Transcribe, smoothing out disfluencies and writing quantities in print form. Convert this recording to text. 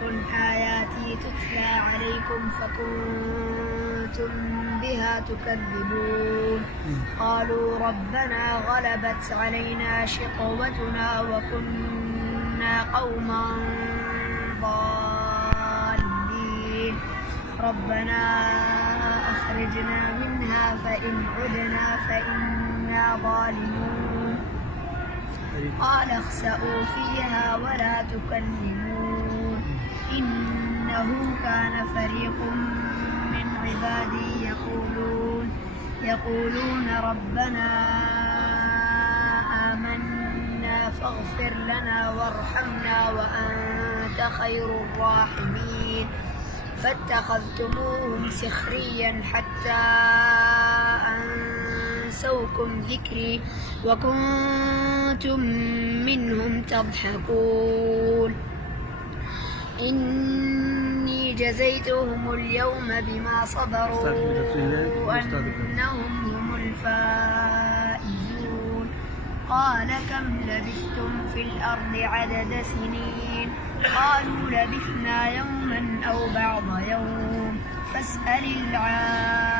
تكن آياتي تتلى عليكم فكنتم بها تكذبون قالوا ربنا غلبت علينا شقوتنا وكنا قوما ضالين ربنا أخرجنا منها فإن عدنا فإنا ظالمون قال اخسئوا فيها ولا تكلمون إنه كان فريق من عبادي يقولون ربنا آمنا فاغفر لنا وارحمنا وأنت خير الراحمين فاتخذتموهم سخريا حتى أنسوكم ذكري وكنتم منهم تضحكون إني جزيتهم اليوم بما صبروا أنهم هم الفائزون قال كم لبثتم في الأرض عدد سنين قالوا لبثنا يوما أو بعض يوم فاسأل